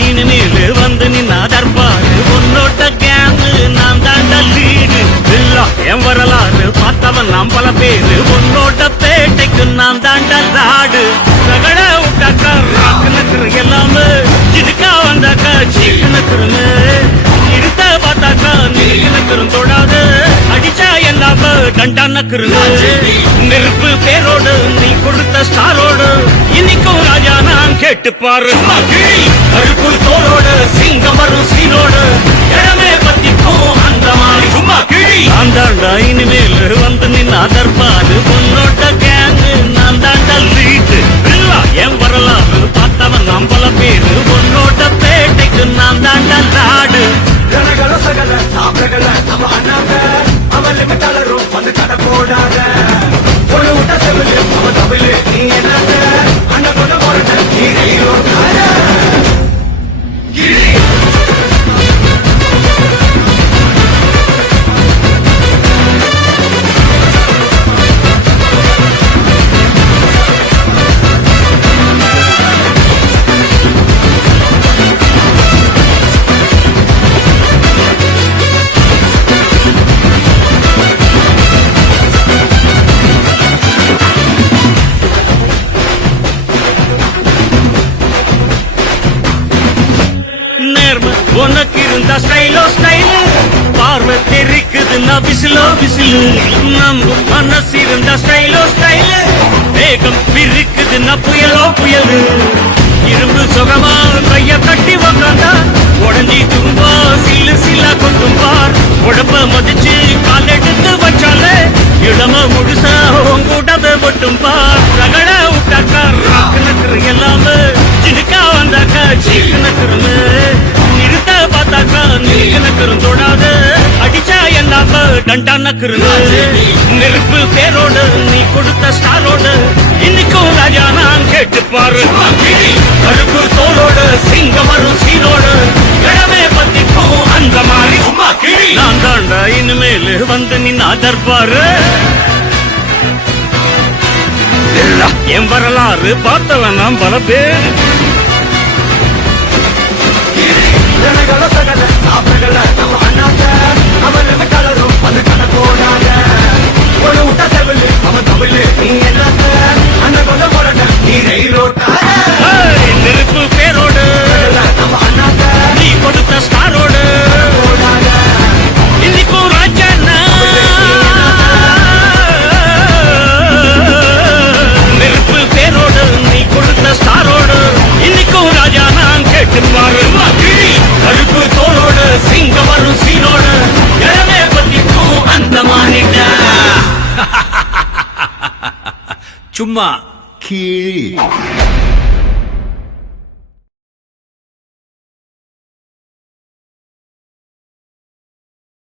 இனிமேலு வந்து நின்னா தர்பாரு உன்னோட்ட கேங்கு நான் தாண்டா லீடு எல்லாம் என் வரலாறு பார்த்தவன் நாம் பல பேரு உன்னோட்ட பேட்டைக்கு நான் தாண்டா லாடு ரகட விட்டாக்கா ராக்குன்னு எல்லாமே சிடுக்கா வந்தாக்கா சீக்குன்னு இருத்த பார்த்தாக்கா நீக்குன்னு தொடாது அடிச்சா எல்லாம கண்டான்னு நெருப்பு பேரோடு நீ கொடுத்த ஸ்டாரோடு இன்னைக்கும் ராஜா நான் கேட்டு பாரு கருப்பு தோளோடு சிங்கம் வரும் சீனோடு இடமே பத்திக்கும் அந்த மாதிரி சும்மா கிழி நான் தாண்டா இனிமேல் வந்து நின்னா தர்பாரு உன்னோட்ட கேங்கு நான் தாண்டா லீடு என் வரலாறு பார்த்தவன் நாம் பல பேரு உன்னோட்ட பேட்டைக்கு நான் தாண்டா லாடு நம்ம அண்ணாங்க அவன் லிமிட்டாளரும் வந்து கடை போடாத ஒரு விட்ட செவிலு அவன் தவிலு நீ என்னங்க அண்ணன் கொண்டு போற நீ உனக்கு இருந்த ஸ்டைலோ ஸ்டைலு பார்வை தெரிக்குதுன்னா விசிலோ விசிலு நம்ம மனசு இருந்த ஸ்டைலோ ஸ்டைலு வேகம் பிரிக்குதுன்னா புயலோ புயலு இரும்பு சுகமா கைய கட்டி உக்காந்தா உடஞ்சி தும்பா சில்லு சில்லா கொண்டும் பார் உடம்ப மதிச்சு கால் எடுத்து வச்சாலே இடம முழுசா உங்கூட்டத மட்டும் பார் ரகட விட்டாக்கா ராக்குன்னு எல்லாமே சிடுக்கா வந்தாக்கா சீக்குன்னு நிறுத்த பார்த்தாக்கா நீக்குன்னு தொடாது அடிச்சா எல்லாம கண்டான்னு நெருப்பு பேரோடு நீ கொடுத்த ஸ்டாரோடு இன்னைக்கும் ராஜா நான் கேட்டு பாரு கருப்பு தோளோடு சிங்கம் வரும் சீனோடு இடமே பத்திக்கும் அந்த மாதிரி சும்மா கிழி நான் தாண்டா இனிமேல் வந்து நின்னா தர்பாரு என் வரலாறு பார்த்தவன் நாம் பல பேர் நம்ம அண்ணாங்க அவன் லிமிட்டாளரும் வந்து கடை போடாத ஒரு விட்ட செவிலு அவன் தவிலு நீ என்னங்க அண்ணன் கொண்டு போற நீ நெருப்பு பேரோடு நம்ம அண்ணாங்க நீ கொடுத்த ஸ்டாரோடு போடாத இன்னைக்கும் ராஜா நெருப்பு பேரோடு நீ கொடுத்த ஸ்டாரோடு இன்னைக்கும் ராஜா நான் கேட்டு பாரு கருப்பு தோளோடு சிங்கம் வரும் சீனோடு இடமே பத்திக்கும் அந்த மாநில சும்மா கீழ்